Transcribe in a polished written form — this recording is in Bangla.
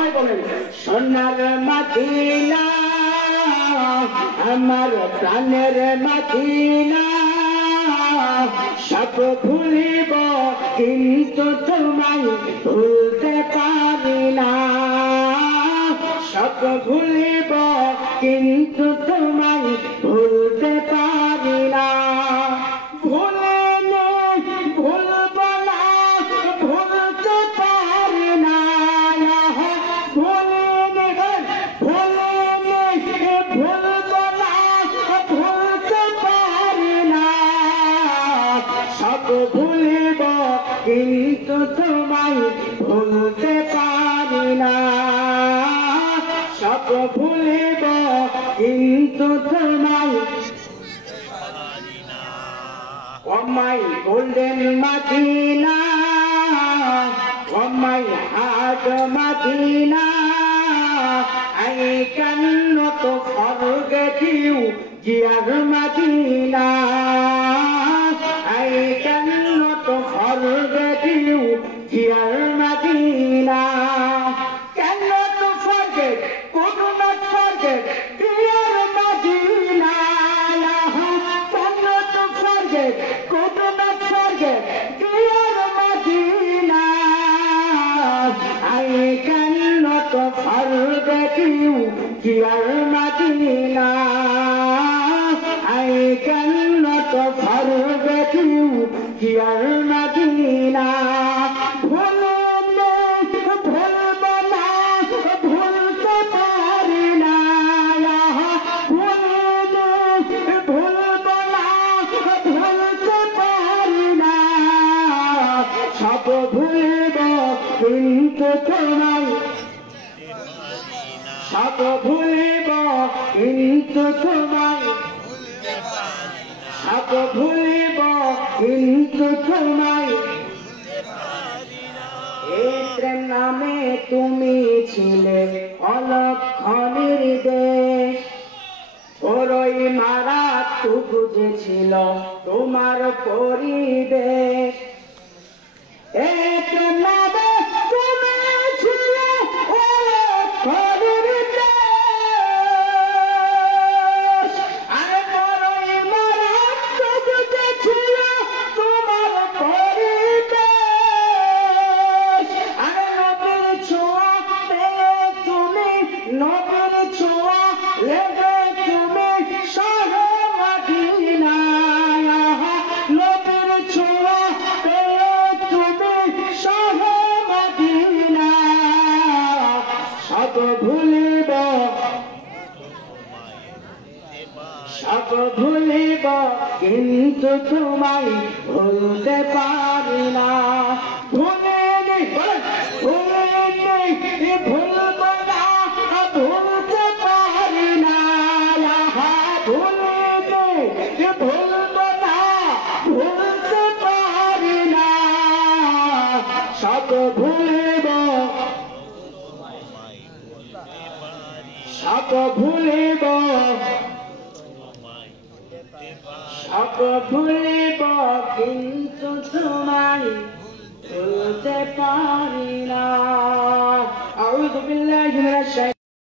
সবাই বলেন সোনার মদিনা আমার প্রাণের মদিনা সব ভুলিব কিন্তু তোমায় ভুলতে পারি না সব ভুলিব কিন্তু তোমায় ভুলতে পারি না ভুলব না ভুলতে পারি না ভুলব না ভুলতে পারি না সব ভুলিব কিন্তু তোমায় ভুলতে পারি না সব ভুলিব কিন্তু তোমায় Oh my golden Medina, oh my heart Medina, I cannot forget you, dear Medina. I cannot forget you, dear Medina. Cannot forget, could not forget, dear Medina. Cannot forget, could not forget, dear Medina. I cannot forget you, dear Medina. I cannot forget you, dear Medina. সব ভুলিব কিন্তু তোমায় সব ভুলিব কিন্তু তোমায় সব ভুলিব কিন্তু তোমায় এই প্রেম নামে তুমি ছিলে অলক্ষণের দেশ বড়ই মারাত্মক বুঝেছিল তোমার পরিবেশ এক নামে তুমি ছিলে অলক্ষণের দেশ আর বড়ই মারাত্মক বুঝেছিল তোমার পরিবেশ আর নবীর ছোঁয়া পেয়ে তুমি নবীর ছোঁয়া লেগে তুমি শহরে মদিনা নবীর ছোঁয়া পেয়ে তুমি শহরে মদিনা সব ভুলিব কিন্তু তোমায় ভুলতে পারি না ভুলিনি ভুলব না ভুলতে পারি না ভুলিনি ভুলব না ভুলতে পারি না সব ভুলিব সব ভুলিব সব ভুলিব কিন্তু তোমায় ভুলতে পারি না আউযু বিল্লাহি মিনাশ